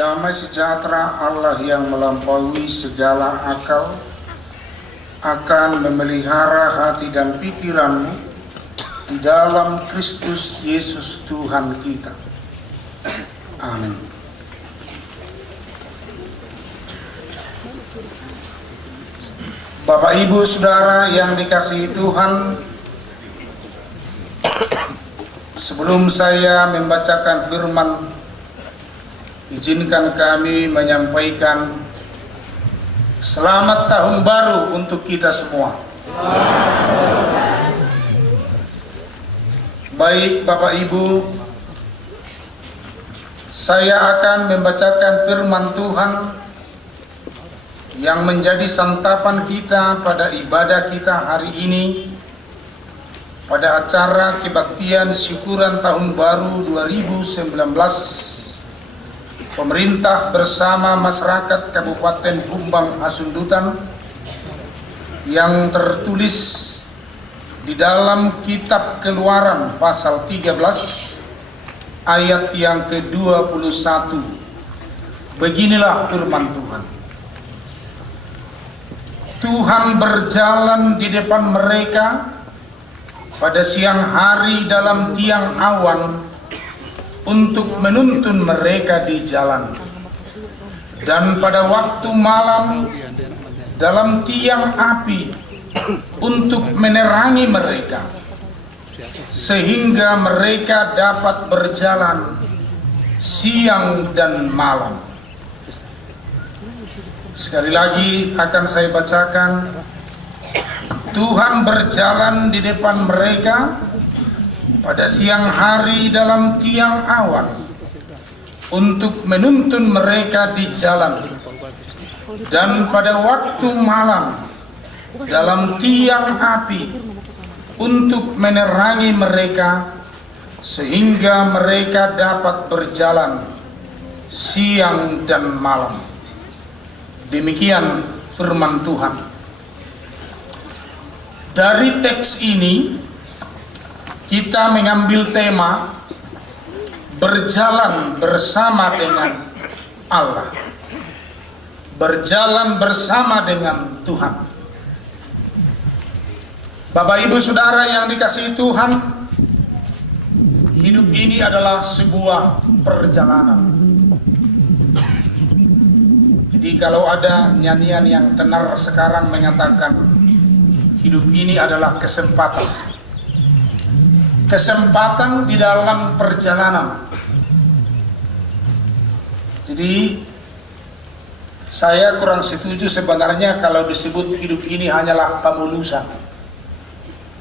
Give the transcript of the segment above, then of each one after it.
Damai sejahtera Allah yang melampaui segala akal akan memelihara hati dan pikiranmu di dalam Kristus Yesus Tuhan kita. Amin. Bapak Ibu Saudara yang dikasihi Tuhan, sebelum saya membacakan firman, izinkan kami menyampaikan selamat tahun baru untuk kita semua. Baik Bapak Ibu, saya akan membacakan firman Tuhan yang menjadi santapan kita pada ibadah kita hari ini, pada acara kebaktian syukuran tahun baru 2019. Pemerintah bersama masyarakat Kabupaten Bumbang Hasundutan yang tertulis di dalam kitab Keluaran pasal 13 ayat yang ke-21. Beginilah firman Tuhan. Tuhan berjalan di depan mereka pada siang hari dalam tiang awan untuk menuntun mereka di jalan, dan pada waktu malam dalam tiang api untuk menerangi mereka, sehingga mereka dapat berjalan siang dan malam. Sekali lagi akan saya bacakan. Tuhan berjalan di depan mereka pada siang hari dalam tiang awan untuk menuntun mereka di jalan, dan pada waktu malam dalam tiang api untuk menerangi mereka, sehingga mereka dapat berjalan siang dan malam. Demikian firman Tuhan. Dari teks ini kita mengambil tema berjalan bersama dengan Allah, berjalan bersama dengan Tuhan. Bapak Ibu Saudara yang dikasihi Tuhan, hidup ini adalah sebuah perjalanan. Jadi kalau ada nyanyian yang tenar sekarang menyatakan hidup ini adalah kesempatan. Kesempatan di dalam perjalanan. Jadi saya kurang setuju sebenarnya kalau disebut hidup ini hanyalah pamulusan,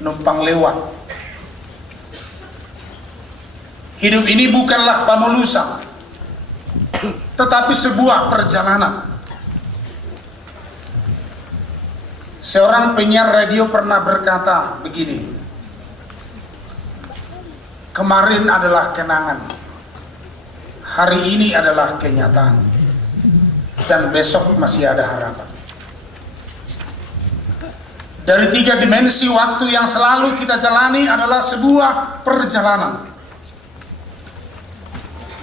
numpang lewat. Hidup ini bukanlah pamulusan, tetapi sebuah perjalanan. Seorang penyiar radio pernah berkata begini, kemarin adalah kenangan, hari ini adalah kenyataan, dan besok masih ada harapan. Dari 3 dimensi waktu yang selalu kita jalani adalah sebuah perjalanan.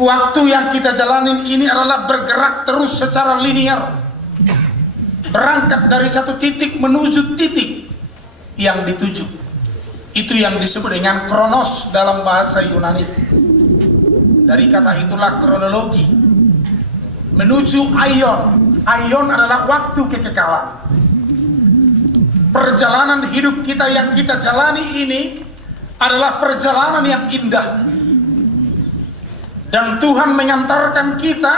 Waktu yang kita jalani ini adalah bergerak terus secara linear, berangkat dari satu titik menuju titik yang dituju. Itu yang disebut dengan kronos dalam bahasa Yunani. Dari kata itulah kronologi. Menuju aion. Aion adalah waktu kekekalan. Perjalanan hidup kita yang kita jalani ini adalah perjalanan yang indah. Dan Tuhan mengantarkan kita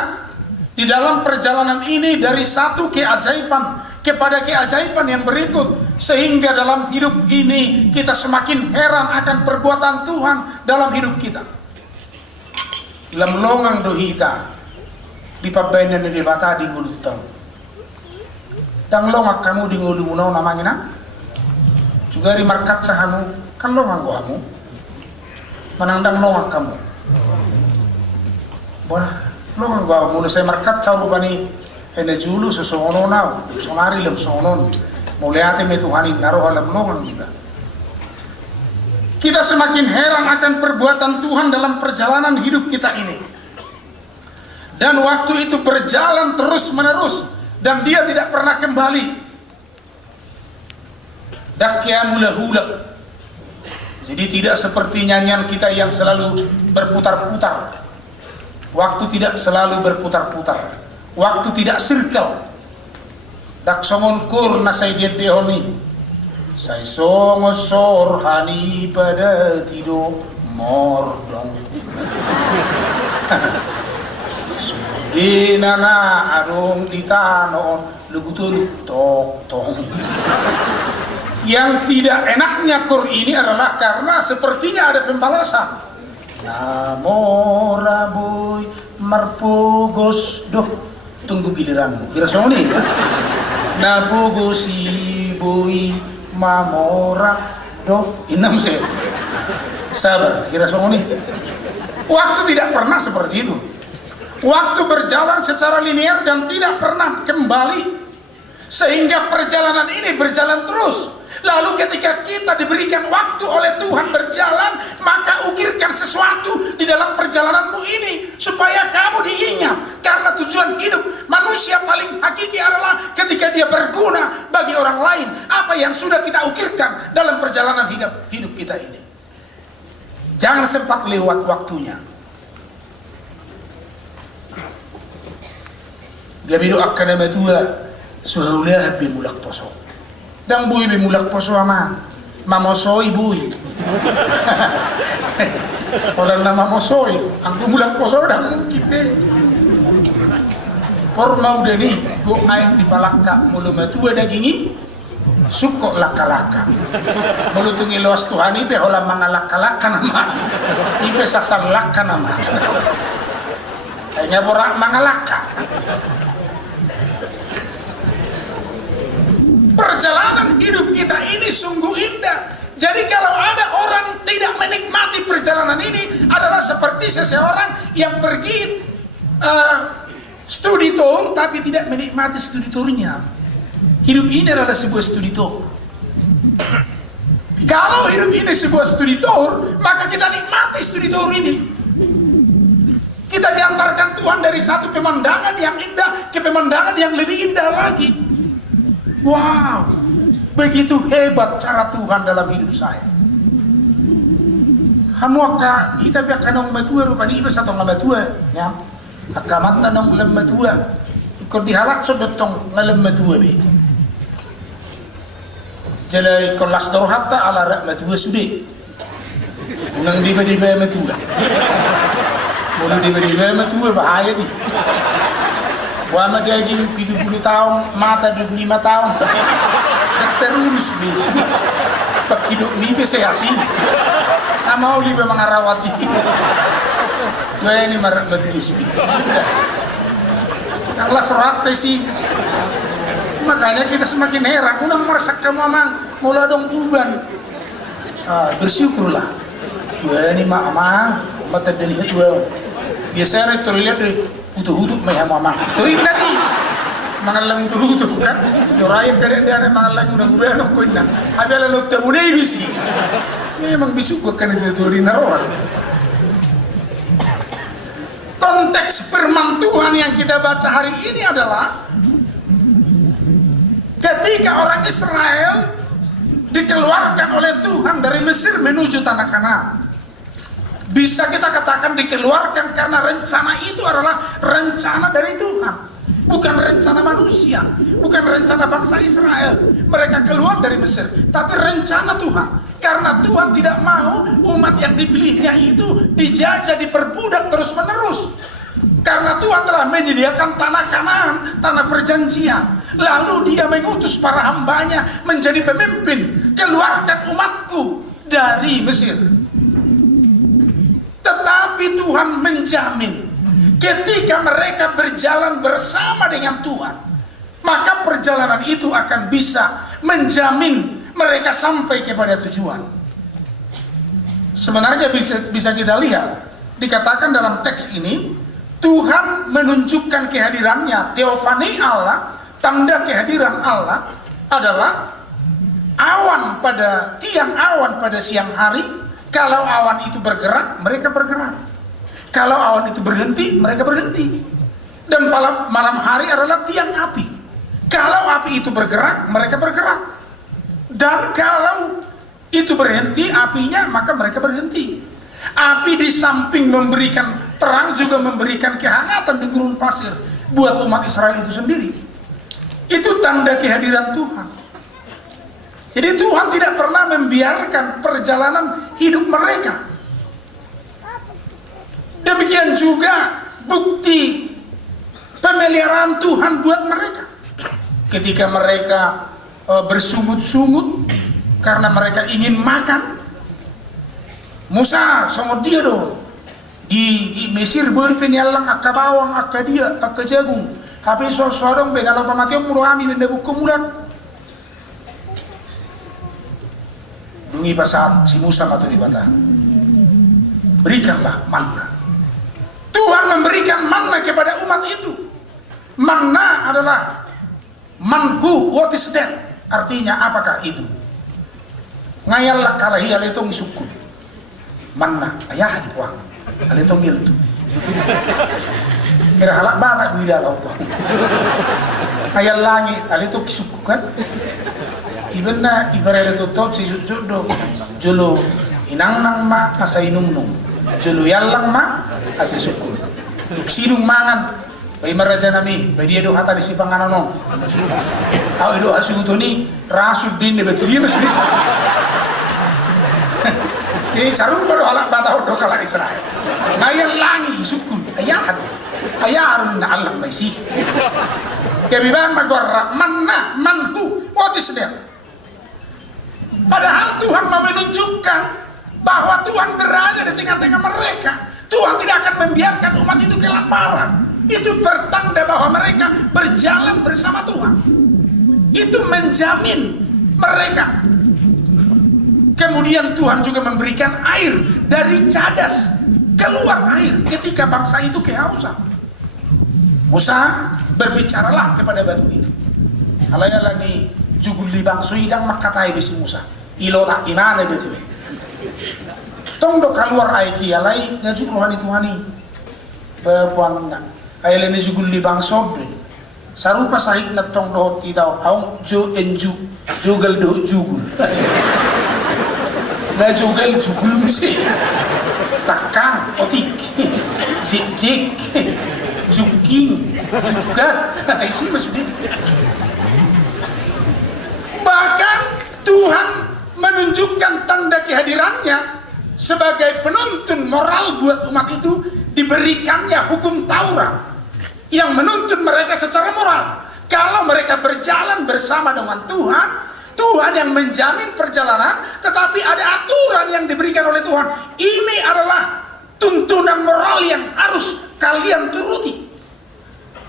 di dalam perjalanan ini dari satu keajaiban kepada keajaiban yang berikut, sehingga dalam hidup ini kita semakin heran akan perbuatan Tuhan dalam hidup kita. Lamlongang dohita di pabenan di bata di gulutang. Tang longak kamu di ngulumunau namanya na? Juga di markat sahamu kan longang kamu. Menandang longak kamu. Wah, longang gua mulu saya markat tahu bani ene julu sesono nau, sonari lem sonon. Muliate me Tuhanin naruh alam longang kita. Kita semakin heran akan perbuatan Tuhan dalam perjalanan hidup kita ini. Dan waktu itu berjalan terus menerus dan dia tidak pernah kembali. Dakya mula-hula. Jadi tidak seperti nyanyian kita yang selalu berputar-putar. Waktu tidak selalu berputar-putar. Waktu tidak circle. Dak songon kur nasai dia dehoni. Sai songo sor hani pada tido mordong. Di nana adong di tanon lugutu tok tong. Yang tidak enaknya kur ini adalah karena sepertinya ada pembalasan. Namo raboy marpugos doh, tunggu giliranmu. Kira soni ya. Napugosi boy mamora doh, inam saya. Sabar, kira soni. Waktu tidak pernah seperti itu. Waktu berjalan secara linear dan tidak pernah kembali. Sehingga perjalanan ini berjalan terus. Lalu ketika kita diberikan waktu oleh Tuhan berjalan, maka ukirkan sesuatu di dalam perjalananmu ini supaya kamu diingat. Karena tujuan hidup manusia paling hakiki adalah ketika dia berguna bagi orang lain. Apa yang sudah kita ukirkan dalam perjalanan hidup kita ini. Jangan sempat lewat waktunya. Gabido akan metua suharulia habis mulak poso. Dan bui bimulak poso ama mamosoi bui. Orang nama mamosoi, aku mulak poso dah mungkin deh. Por mau deni, go aing di palaka mulu metua dagingi, suko laka-laka. Mulu tungi luas Tuhan ipe hola mangalaka-laka nama, ipe sasal laka nama. Hanya borak mangalaka. Perjalanan hidup kita ini sungguh indah. Jadi kalau ada orang tidak menikmati perjalanan ini adalah seperti seseorang yang pergi studi tour tapi tidak menikmati studi tournya. Hidup ini adalah sebuah studi tour. Kalau hidup ini sebuah studi tour, maka kita nikmati studi tour ini. Kita diantarkan Tuhan dari satu pemandangan yang indah ke pemandangan yang lebih indah lagi. Wow, begitu hebat cara Tuhan dalam hidup saya. Hamuaka kita biarkan nong metua rupanya iba satu nggak metua, ya. Akamata nong lem metua, ikut dihalak sodotong ngalem metua be. Jadi kelas dorhata ala rak metua sude. Unang diba metua. Mulu diba metua bahaya di. Wama daging 70 tahun, mata 25 tahun. Terurus bi. Pakidok mi saya asin. Amau liba mengarawati. Gaya ini marak betulis bi. Allah serat sih. Makanya kita semakin heran. Unang merasak kamu amang, mula dong uban. Bersyukurlah. Tua ini mama, mata delihat tua. Biasanya terlihat deh. Hutu-hutu may hamamang. Tuwing nati. Mga lang hutu-hutu kan. Yorayang ka rin dyan mga lang yung gubernno ko na. Abi ala nukta mo na ibisi. Memang bisuko ka na tuturin na orang. Konteks firman Tuhan yang kita baca hari ini adalah ketika orang Israel dikeluarkan oleh Tuhan dari Mesir menuju tanah Kanaan. Bisa kita katakan dikeluarkan karena rencana itu adalah rencana dari Tuhan. Bukan rencana manusia. Bukan rencana bangsa Israel. Mereka keluar dari Mesir. Tapi rencana Tuhan. Karena Tuhan tidak mau umat yang dipilihnya itu dijajah, diperbudak terus menerus. Karena Tuhan telah menyediakan tanah Kanaan, tanah perjanjian. Lalu dia mengutus para hambanya menjadi pemimpin. Keluarkan umatku dari Mesir. Tetapi Tuhan menjamin ketika mereka berjalan bersama dengan Tuhan, maka perjalanan itu akan bisa menjamin mereka sampai kepada tujuan. Sebenarnya bisa kita lihat, dikatakan dalam teks ini, Tuhan menunjukkan kehadirannya, teofani Allah, tanda kehadiran Allah adalah awan pada tiang awan pada siang hari. Kalau awan itu bergerak, mereka bergerak. Kalau awan itu berhenti, mereka berhenti. Dan malam hari adalah tiang api. Kalau api itu bergerak, mereka bergerak. Dan kalau itu berhenti apinya, maka mereka berhenti. Api di samping memberikan terang juga memberikan kehangatan di gurun pasir buat umat Israel itu sendiri. Itu tanda kehadiran Tuhan. Jadi Tuhan tidak pernah membiarkan perjalanan hidup mereka. Demikian juga bukti pemeliharaan Tuhan buat mereka. Ketika mereka bersungut-sungut karena mereka ingin makan, Musa sama dia dong di Mesir berpenyalang akka bawang, akka dia, akka jagung. Habis sorong benalo pamationg mulu kami benda buku mulan. Dungi pasal si Musa matu di bata. Berikanlah manna. Tuhan memberikan manna kepada umat itu. Manna adalah manhu, what is that? Artinya apakah itu? Ngayallah kalahi alitong isukun. Manna, ayah di puang. Alitong giltu. Kira halak batak di dalam to. Ayal langit alitong isukukan. Ibenna ibarat itu tot si jodoh. Julu inang nang ma asai nung. Julu yalang ma asai sukun. Duk sidung mangan. Bayi meraja nami, bayi dia do hata di sipangan anong. Aw itu asuto ni rasud din de betul dia masih. Jadi saru baru anak batah do kala Israel. Ngayang langi sukun ayah harun na Allah masih. Kebiban magorra manna manhu what is there? Padahal Tuhan mau menunjukkan bahwa Tuhan berada di tengah-tengah mereka. Tuhan tidak akan membiarkan umat itu kelaparan. Itu bertanda bahwa mereka berjalan bersama Tuhan. Itu menjamin mereka. Kemudian Tuhan juga memberikan air dari cadas, keluar air ketika bangsa itu kehausan. Musa berbicaralah kepada batu itu. Alayala ni jugul li bang suidang makatai bisi Musa. Ilota imane betu. Tong do keluar air kialai ngajuk rohani Tuhani. Bebuang na. Ayah ini jugul li bang sobde. Sarupa sahik na tong do titaw aung jo enju jugal do jugul. Na jugal jugul mesti. Takang otik. Jik juking jugat. Isi maksudnya. Bahkan Tuhan menunjukkan tanda kehadirannya sebagai penuntun moral buat umat itu. Diberikannya hukum Taurat yang menuntun mereka secara moral. Kalau mereka berjalan bersama dengan Tuhan, Tuhan yang menjamin perjalanan, tetapi ada aturan yang diberikan oleh Tuhan. Ini adalah tuntunan moral yang harus kalian turuti.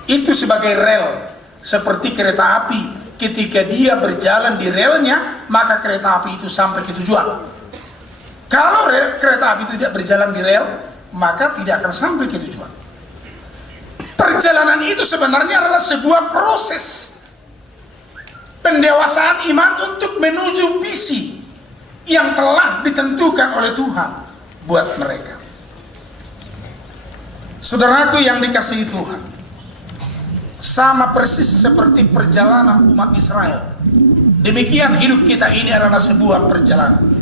Itu sebagai rel, seperti kereta api. Ketika dia berjalan di relnya, maka kereta api itu sampai ke tujuan. Kalau kereta api itu tidak berjalan di rel, maka tidak akan sampai ke tujuan. Perjalanan itu sebenarnya adalah sebuah proses pendewasaan iman untuk menuju visi yang telah ditentukan oleh Tuhan buat mereka. Saudaraku yang dikasihi Tuhan, sama persis seperti perjalanan umat Israel. Demikian hidup kita ini adalah sebuah perjalanan.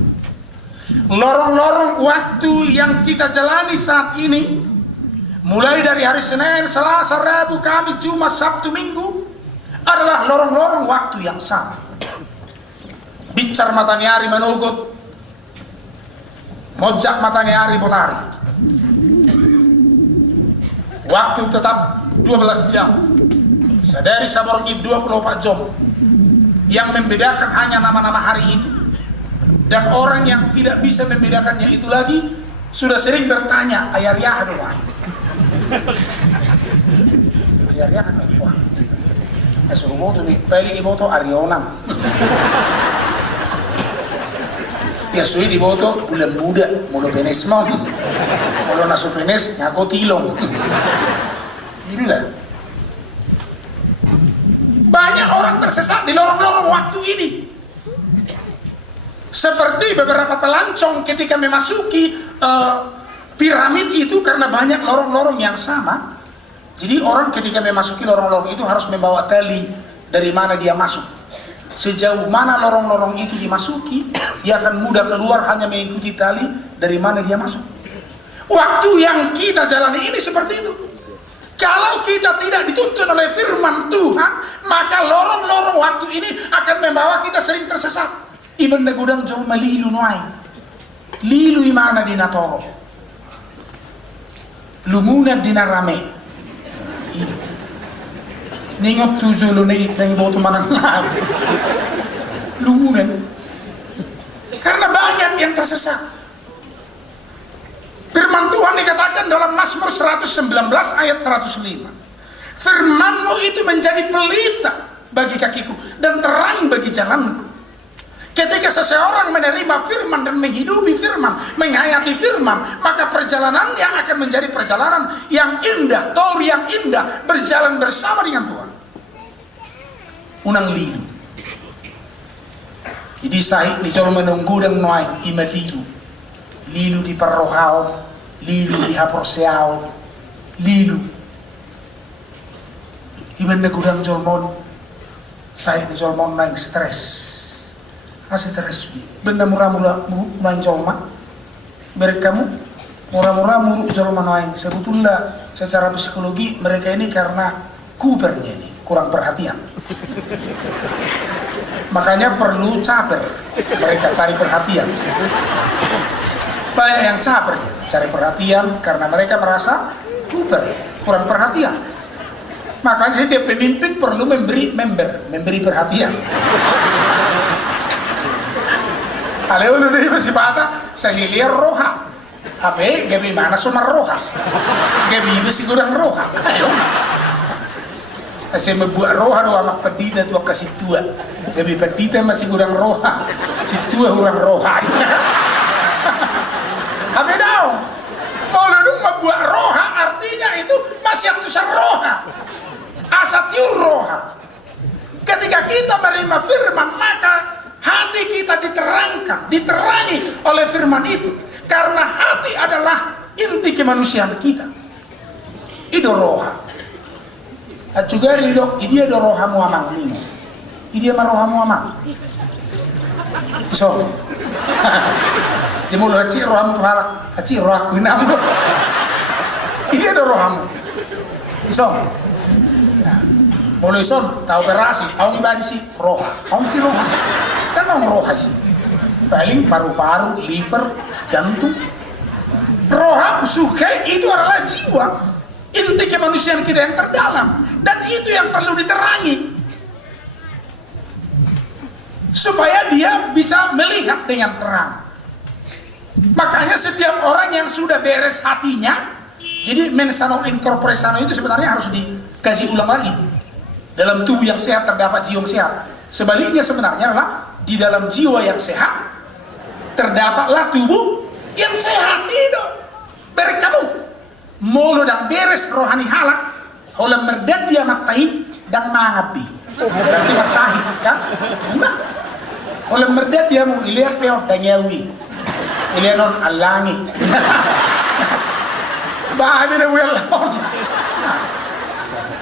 Lorong-lorong waktu yang kita jalani saat ini, mulai dari hari Senin, Selasa, Rabu, Kamis, Jumat, Sabtu, Minggu, adalah lorong-lorong waktu yang sama. Bicar matahari menugut, mojak matahari potari. Waktu tetap 12 jam. Sadari sabornya 24 jam. Yang membedakan hanya nama-nama hari itu. Dan orang yang tidak bisa membedakannya itu lagi sudah sering bertanya, ayariah doa. Ayariah kan wah. Asubo tu peli iboto Arionam. Ya sui di boto bulan muda, mulu penes mom. Mulu nasu penes ngako tilong. Inilah. Banyak orang tersesat di lorong-lorong waktu ini. Seperti beberapa pelancong ketika memasuki piramid itu, karena banyak lorong-lorong yang sama, Jadi orang ketika memasuki lorong-lorong itu harus membawa tali dari mana dia masuk. Sejauh mana lorong-lorong itu dimasuki, dia akan mudah keluar hanya mengikuti tali dari mana dia masuk. Waktu yang kita jalani ini seperti itu. Kalau kita tidak dituntun oleh firman Tuhan, maka lorong-lorong waktu ini akan membawa kita sering tersesat. Ibn gudang jol malilu noai. Lilu imana dinatoro. Lumuna dinarame. Ningot tujuh lu nih botu manang lalu. Lumuna. Karena banyak yang tersesat. Firman Tuhan dikatakan dalam Mazmur 119 ayat 105. Firman-Mu itu menjadi pelita bagi kakiku dan terang bagi jalanku. Ketika seseorang menerima firman dan menghidupi firman, menghayati firman, maka perjalanannya akan menjadi perjalanan yang indah, tor yang indah, berjalan bersama dengan Tuhan. Unang lilu. Jadi saya dicoba menunggu dan noai ima lilu. Lilu di parrohao, lilu di haporseao, lilu. Iban na gudang jolmon, saya di jolmon naing stres. Asih tereswi. Benda murah-murah naing jolma. Merekamu murah-murah muruk jolma naing. Sebetulnya secara psikologi mereka ini karena kubernya ini kurang perhatian. Makanya perlu caper. Mereka cari perhatian. Banyak yang caper cari perhatian karena mereka merasa kuber, kurang perhatian. Makanya setiap pemimpin perlu memberi perhatian. Kalau udah masih bata, saya lihat roha. Apa? Gabi mana sama roha? Gabi ini sih kurang roha. Ayo. Saya membuat roha doa mak pedita tuh kasih tua. Gabi pedita masih kurang roha. Si tua kurang roha. Apa dong? Mau dong membuat roha artinya itu masih atusan roha. Asatiur roha. Ketika kita menerima firman maka hati kita diterangi oleh firman itu. Karena hati adalah inti kemanusiaan kita. Itu roha. Juga ridho, dia do roha muamang ini. Dia maroha muamang. So. Jemul haci rohamu tuh halak, haci rohaku inamu. Dia do rohamu. Iso. Mulai son tahu operasi, awang bagi si roha, awang si roha, kan awang roha sih, paling paru-paru, liver, jantung, roha sukai itu adalah jiwa, inti kemanusiaan kita yang terdalam, dan itu yang perlu diterangi, supaya dia bisa melihat dengan terang. Makanya setiap orang yang sudah beres hatinya, jadi mensano incorpore sano itu sebenarnya harus dikaji ulang lagi. Dalam tubuh yang sehat terdapat jiwa yang sehat. Sebaliknya sebenarnya adalah di dalam jiwa yang sehat terdapatlah tubuh yang sehat. Itu berkamu mulu dan beres rohani halak holam merdad dia matain dan mangabi berarti marsahid kan. Holam merdad dia mau ilihat peo dan nyawi ilihat non alangi bahagia na welon.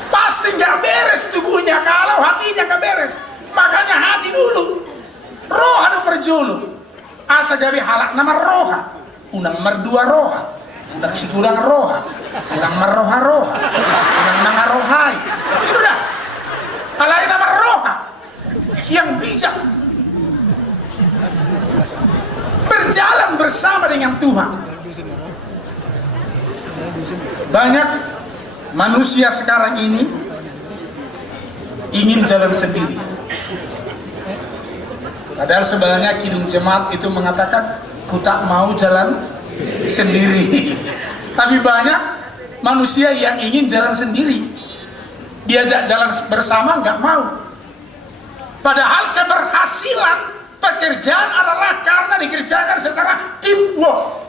Pasti nggak beres tubuhnya kalau hatinya nggak beres. Makanya hati dulu. Roha do perjulu. Asa gabi halak nama roha. Unang merdua roha. Unang sigulang roha. Unang marroha roha. Unang mangarohai. Itu dah. Alai nama roha. Yang bijak. Berjalan bersama dengan Tuhan. Banyak manusia sekarang ini ingin jalan sendiri. Padahal sebenarnya Kidung Jemaat itu mengatakan, ku tak mau jalan sendiri. Tapi banyak manusia yang ingin jalan sendiri. Diajak jalan bersama nggak mau. Padahal keberhasilan pekerjaan adalah karena dikerjakan secara teamwork,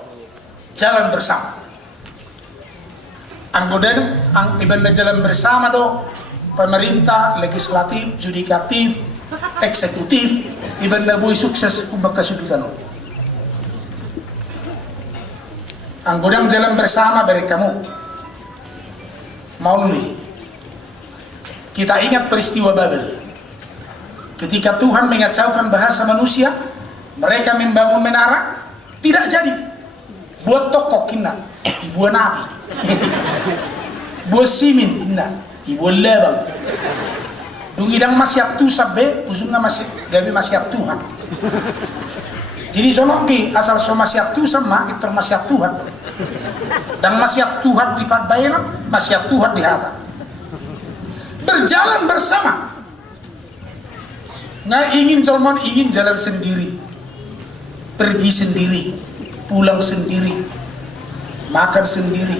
jalan bersama. Anggota ibadah jalan bersama do pemerintah, legislatif, judikatif, eksekutif, ibadah boy sukses ubah kasudutan. Anggota jalan bersama beri kamu. Mauli. Kita ingat peristiwa Babel. Ketika Tuhan mengacaukan bahasa manusia, mereka membangun menara, tidak jadi. Buat toko kina, ibu nabi. Buat simin kina, ibu lebang. Dungidang masyap tu sabbe, usungnya masih gabi masyap Tuhan. Jadi sonoki asal so masyap tu sama itu masyap Tuhan. Dan masyap Tuhan di bayaran, masyap Tuhan di hati. Berjalan bersama. Nggak ingin colmon, ingin jalan sendiri, pergi sendiri, pulang sendiri, makan sendiri,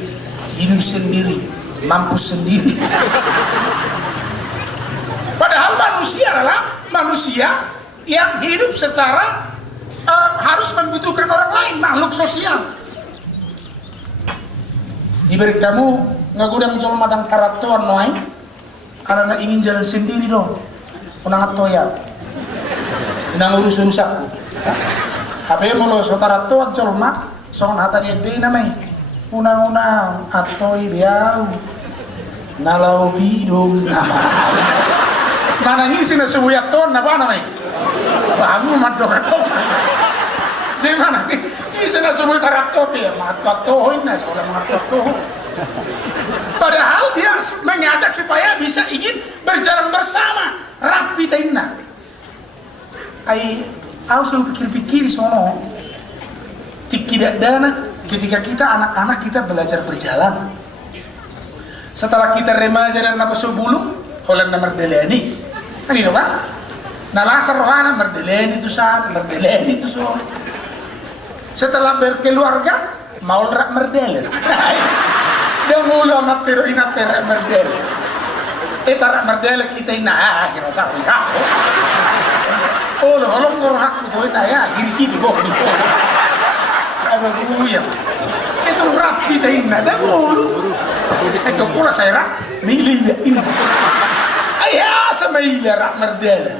hidup sendiri, mampus sendiri. Padahal manusia adalah manusia yang hidup secara harus membutuhkan orang lain, makhluk sosial. Diberi kamu ngagudang colma dan karatuan noai, karena ingin jalan sendiri dong, unang atoya, unang urus aku. Tapi mau saudara tuan colma, soal hata dia deh namai, unang atoi biau, nalau bidung nama. Mana ini sih sebuah ton apa namanya? Bahanmu madok atau jadi mana ini sih sebuah karakter ya madok toh ini sekolah madok toh. Padahal dia mengajak supaya bisa ingin berjalan bersama rapi tainna. Aku selalu pikir-pikir sono. Tidak dana ketika kita anak-anak kita belajar berjalan. Setelah kita remaja dan napa sebelum Holland nomor deleni. Kan itu kan? Nalasar rohana merdeleni itu sah, merdeleni itu so. Setelah berkeluarga mau rak merdelen. Dan mulu amat pero inat rak merdelen. Rak merdelen kita ina kira capai hak. Oh lo holong kor hak itu ina ya hiri kipi go ni. Apa buya? Itu rak kita ina dan mulu. Itu pula saya rak milih ina. Ayah sama ila rak merdelen.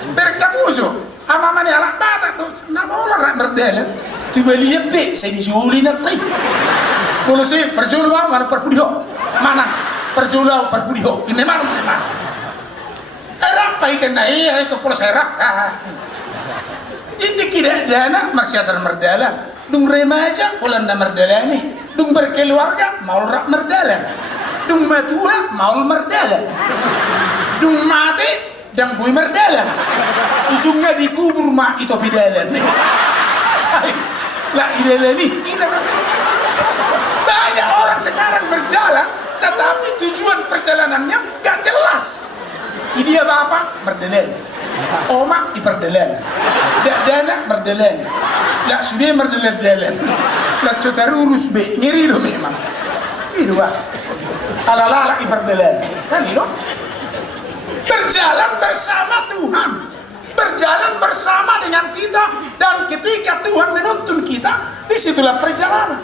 Berkamujo, ama mani alak bata tu, nama orang rak merdelen. Tiba lihat be, saya dijuli nanti. Kalau saya perjulu mana perpudiho, mana perjulu perpudiho. Ini mana macam mana? Rak paikan naik, itu pula saya rak. Ini kira dana masih asal merdelen. Dung remaja, pulang na merdelen ni. Dung berkeluarga, mau rak merdelen. Dung matua, mau merdelen. Dung mati dan gue merdalan ujungnya dikubur mak itu bidalan nih lah idalan nih banyak orang sekarang berjalan tetapi tujuan perjalanannya gak jelas. Ini dia bapak merdalan, oma iperdalan, dak dana merdalan, lah sudah merdalan, lah coba urus be ngiri do memang itu pak ala iperdalan kan itu. Berjalan bersama Tuhan, berjalan bersama dengan kita, dan ketika Tuhan menuntun kita, disitulah perjalanan.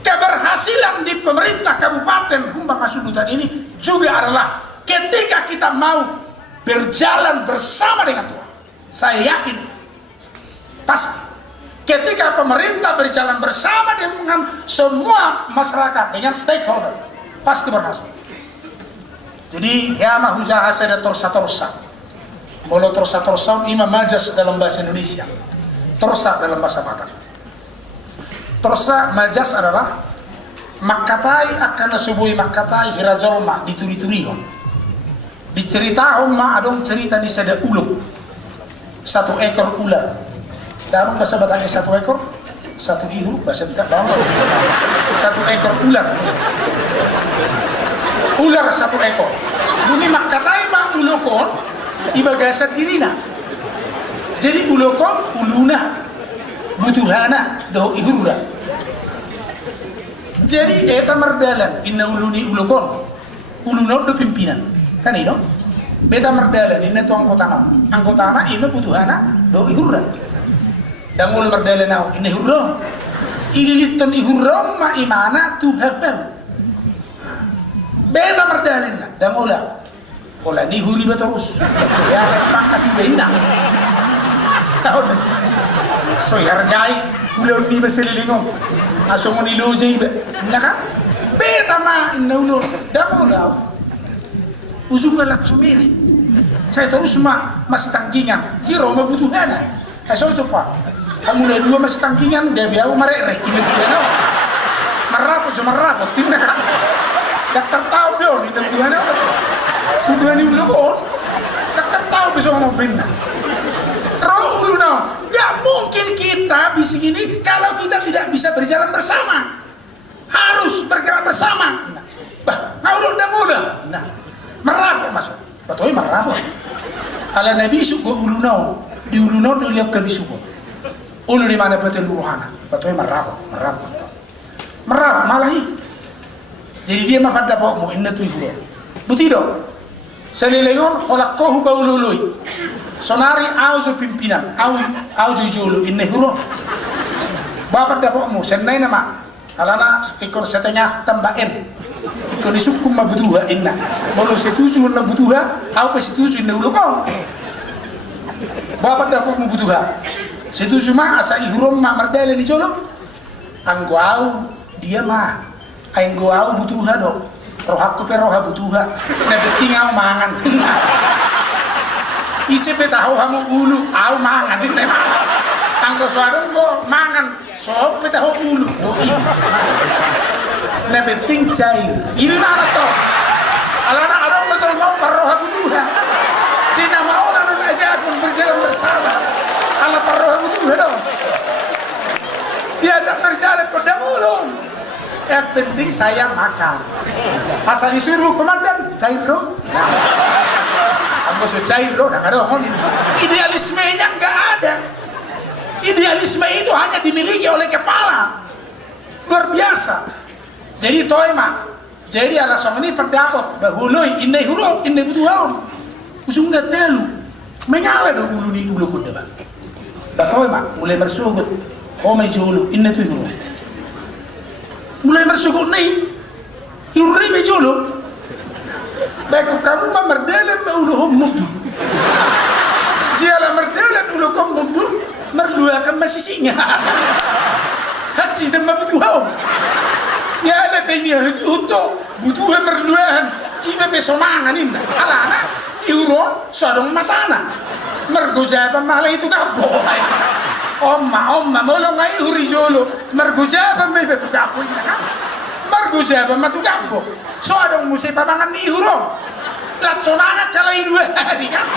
Keberhasilan di pemerintah Kabupaten Humbang Asudutan ini juga adalah ketika kita mau berjalan bersama dengan Tuhan. Saya yakin itu pasti. Ketika pemerintah berjalan bersama dengan semua masyarakat, dengan stakeholder, pasti berhasil. Jadi ya mah usaha saya torsa. Molo torsa ima majas dalam bahasa Indonesia. Torsa dalam bahasa Batak. Torsa majas adalah makatai akan nasubui makatai hirajolma dituri-turiho. Diceritakan ma adong cerita di sada ulung. 1 ekor ular. Darung bahasa Bataknya 1 ekor, 1 ihu bahasa Batak. 1 ekor ular. Ular 1 ekor. Bumi makatai ma ulokon ibagasa dirina. Jadi ulokon uluna butuhana do ihura. Jadi eta merdalan inna uluni ulokon. Uluna do pimpinan. Kan itu? Beta merdalan inna tu anggotana inna butuhana do ihura. Dan ul merdalan nau inna ihura. Ililitan ihura ma imana tuhabau. Beta merdalin na, dan mula ni huri ba terus, so ya pangkat iba inang, so hargai, ulah ni ba selilingo, asong ni loja iba, inang ka, beta ma inna ulo damola ujungnya laksumili saya terus masih tangkingan jiro mabutuhan so coba kamu dua masih tangkingan gak biau merek ini bukan merapat cuma merapat timnya kan dokter tahu dong ini bukan bukan ini belum dokter tahu bisa ngomong benar roh ulu gak mungkin kita bisa gini kalau kita tidak bisa berjalan bersama harus bergerak bersama bah ngaudah dah mudah nah merapat masuk betul merapat ala nabi suku ulu di ulu dia ke bisuko ulu di mana betul luhana betul merapat malahi jadi dia makan dapatmu inna tu ibu butido selilegon kolak kohu baulului sonari auzo pimpinan auzo julu inna huro bapak dapatmu senai nama alana ikon setengah tambah m ikon isukum mabuduha inna molo setuju na buduha au pe setuju inna ulo kau bapak dapatmu buduha setuju ma asa ihrom ma mardele ni jolo angguau dia mah aing gua butuha dok rohaku pe roha butuha na beting au mangan ise pe tahu hamu ulu au mangan ini anggo soadong go mangan so pe tahu ulu do na beting cair ini mana to alana adong masal mau roha butuha tina mau lan aja pun berjalan bersama ala roha butuha dong biasa berjalan pada mulung yang penting saya makan asal disuruh komandan cair lo aku so cair lo nggak ada ngomongin idealismenya nggak ada idealisme itu hanya dimiliki oleh kepala luar biasa jadi toema jadi alasan ini pendapat dahulu indah huruf indah butuhan usung nggak telu menyala dahulu di ulu kuda bang toema mulai bersugut komai julu indah tu huruf mulai bersyukur nih yurri bejolo baik kamu mah merdalam uluhum mudu siala merdalam uluhum mudu merdua kan masih singa haji dan mabutuhau ya ada pengen itu butuh merduaan kita besomangan ini alana iuron sadong matana mergojaban malah itu kaboy Omma molo ngai uri jolo margujaba me betu gapo inna kan margujaba matu gapo so adong musi pamangan ni huro la chonana kala dua hari kan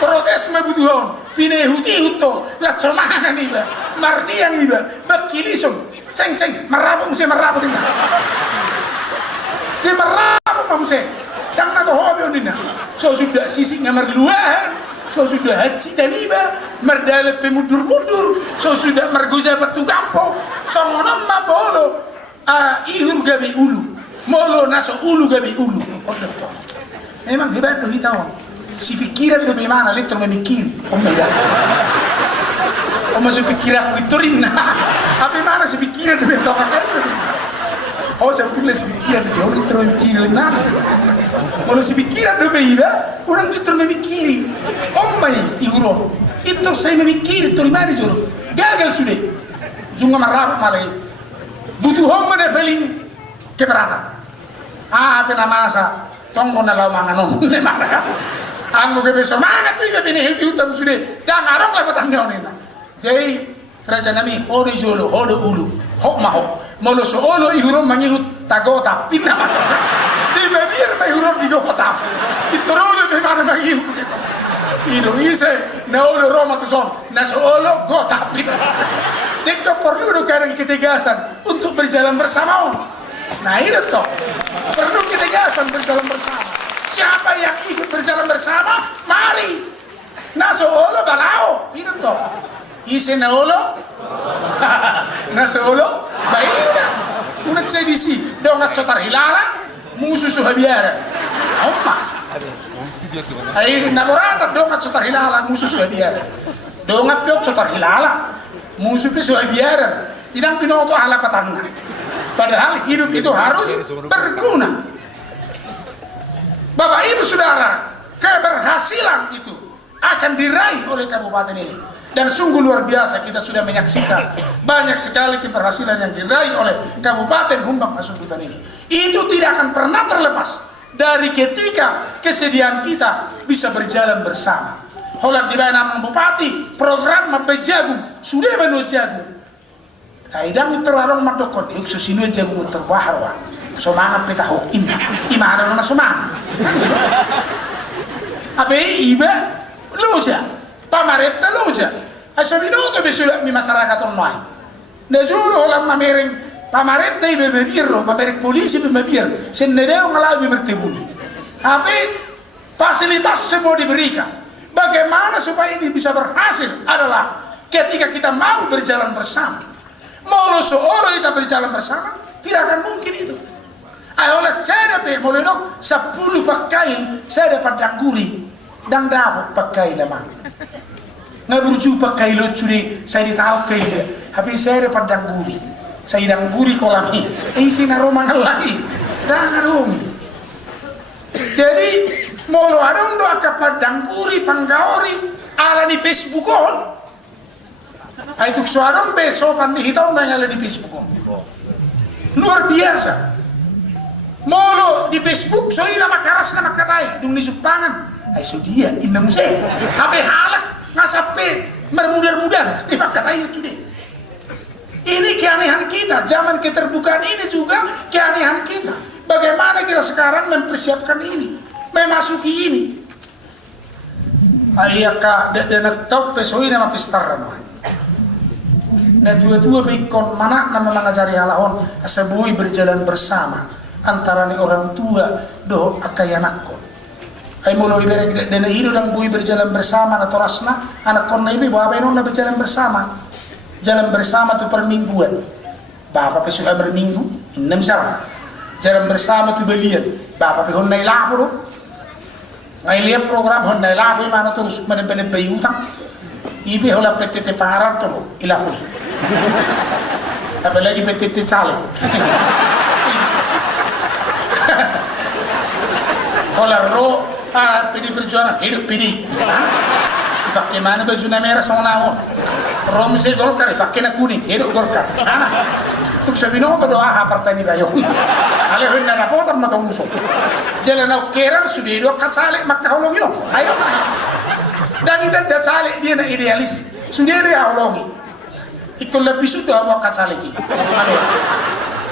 protes me butuhon pine huti huto la chonana ni ba mardi yang iba bakili so ceng marabo musi marabo inna je marabo musi yang na hobi inna so sudah sisi ngamar luahan so sudah haji dan iba merdalat pemudur so sudah mergoja batu kampo so ngono molo ihur gabi ulu molo naso ulu gabi ulu memang hebat tuh hitawang si pikiran lebih mana letro memikiri masuk pikiran aku itu rinna apa mana si pikiran lebih tahu saya sebetulnya si pikiran lebih orang terus mikirin kalau si pikiran lebih iba orang itu terus memikiri ihuro itu saya memikir itu di mana jolo gagal sudah junga marah malah butuh homo deh paling keberatan apa nama masa tonggo na lawangan non ne mana kan anggo ke beso mangat nih ke ini itu tam sudah dan arang lah petanda onena jadi raja nami ori jolo hodo ulu hok maho molo so olo ihuro mangihut tagota pinna mata jadi biar mahuro digota itu rolo memang mangihut Ino ise na olo Roma tu son na solo gota pinna jika perlu kadang ketegasan untuk berjalan bersama nah itu toh perlu ketegasan berjalan bersama siapa yang ikut berjalan bersama mari na solo balao itu toh ise na olo na solo baiknya una sedisi da una cotar hilala musuh suhabiara ay naborata do nga cotar hilala musuh suhabiara do nga pio cotar hilala musuh pi suhabiara tidak pinoto ala patanna padahal hidup itu harus berguna Bapak Ibu Saudara keberhasilan itu akan diraih oleh kabupaten ini dan sungguh luar biasa kita sudah menyaksikan banyak sekali keberhasilan yang diraih oleh Kabupaten Humbang Hasundutan ini. Itu tidak akan pernah terlepas dari ketika kesediaan kita bisa berjalan bersama. Holat di nama Bupati program Mabejagung sudah menurut jagung. Kaidang itu larang madokon yuk susinu jagung terbahar. Somangat peta ho imana na somangat. Abe iba luja pamaretta luja. Asabinoto besula mi masyarakat online. Najuro lang mamereng pamaretta ibe bebirro, mamereng polisi ibe bebir. Senedeo ngalawi mertebuni. Tapi fasilitas semua diberikan. Bagaimana supaya ini bisa berhasil adalah ketika kita mau berjalan bersama. Mau seorang kita berjalan bersama, tidak akan mungkin itu. Oleh saya dapat mulai dok 10 pakaian saya dapat dangguri dan dapat pakai lemah. Nggak berjumpa pakai lucu deh, saya ditahu kayak dia. Tapi saya dapat dangguri, saya dangguri kolam ini. Isi naromang lagi, dah ngaromi. Jadi mau lo ada untuk akapat dangguri panggaori ala di Facebook on. Itu suara besok pandi hitam banyak di Facebook on. Luar biasa. Molo di Facebook so ina makaras na makaray dung nisuk tangan ay so dia inam se habe halak ngasape mermudar-mudar di makaray itu deh. Ini keanehan kita, zaman keterbukaan ini juga keanehan kita. Bagaimana kita sekarang mempersiapkan ini, memasuki ini. Ayaka dan tau pesoi nama pistaran. Dan dua-dua bikon mana nama mengajari halahon asabui berjalan bersama. Antara ni orang tua do akai anakku. Ai mulu ibereng dena hidup dan bui berjalan bersama atau rasna anak konna ibu bapak inon berjalan bersama. Jalan bersama tu permingguan. Bapak pesuha berminggu 6 jam. Jalan bersama tu belian. Bapak pe honnai lapo do. Ngai lihat program honnai lapo mana terus menempel bayutang. Ibe hola PTT parat tu ilapui. Apalagi PTT cale. Kalau ro PD Perjuangan hidup PD, dipakai mana baju merah sama nawon, rom se Golkar dipakai na kuning hidup Golkar, mana? Tuk sabino ko doa partai ni bayo, alehun na rapotan mata musuh, jalan nak kerang sudah hidup kacale makka holong yo, ayo, dan itu dah cale dia na idealis, sudah dia holongi, itu lebih sudah apa kacale ki,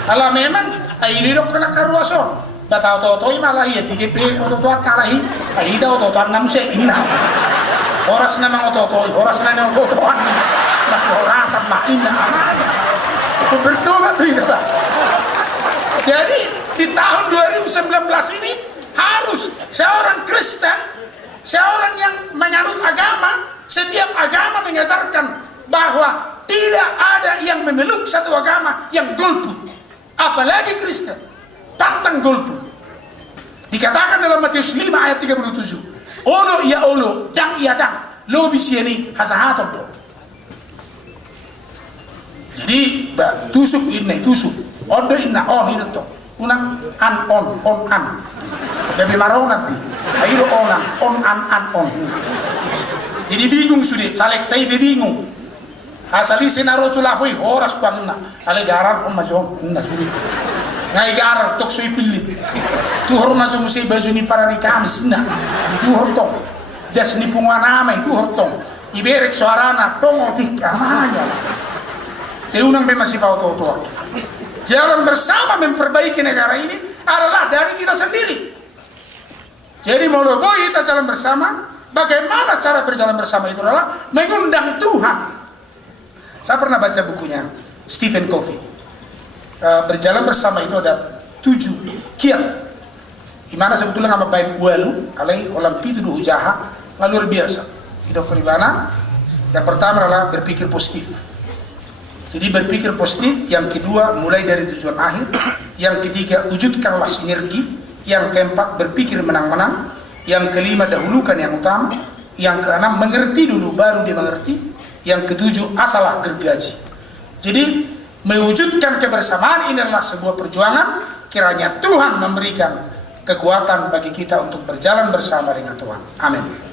kalau memang ayo hidup kena karuason. Batao totoy malahi at tigipi ototo at kalahi ahida ototo ang namse inna oras na mga ototoy oras na ng ototoan mas oras at maina amanya bertobat itu lah. Jadi di tahun 2019 ini harus seorang Kristen, seorang yang menyanut agama, setiap agama mengajarkan bahwa tidak ada yang memeluk satu agama yang golput, apalagi Kristen. Pantang golput. Dikatakan dalam Matius 5 ayat 37. Olo ya olo, dang ya dang. Lo bisieni hasahaton do. Jadi tusuk ini tusuk. Ode inna on itu to. Unang an on an. Jadi maronat di. Ayo on an. Jadi bingung sudah. Caleg tay bingung. Asali senaro tu lapoi horas pangna. Ale garan on majon. Inna sudah. Ngai garar tok soi pilli tu horma so musi baju ni para kamis na itu hortong jas ni punganama itu hortong iberek suarana tong otik amanya jadi unang be masih pau to jalan bersama memperbaiki negara ini adalah dari kita sendiri. Jadi mau boy kita jalan bersama. Bagaimana cara berjalan bersama itu adalah mengundang Tuhan. Saya pernah baca bukunya Stephen Covey. Berjalan bersama itu ada 7 kiat. Dimana sebetulnya nama baik walu, alai olam pitu du jaha, luar biasa. Hidup peribana. Yang pertama adalah berpikir positif. Jadi berpikir positif. Yang kedua mulai dari tujuan akhir. Yang ketiga wujudkanlah sinergi. Yang keempat berpikir menang-menang. Yang kelima dahulukan yang utama. Yang keenam mengerti dulu baru dia mengerti. Yang ketujuh asalah gergaji. Jadi mewujudkan kebersamaan ini adalah sebuah perjuangan. Kiranya Tuhan memberikan kekuatan bagi kita untuk berjalan bersama dengan Tuhan. Amin.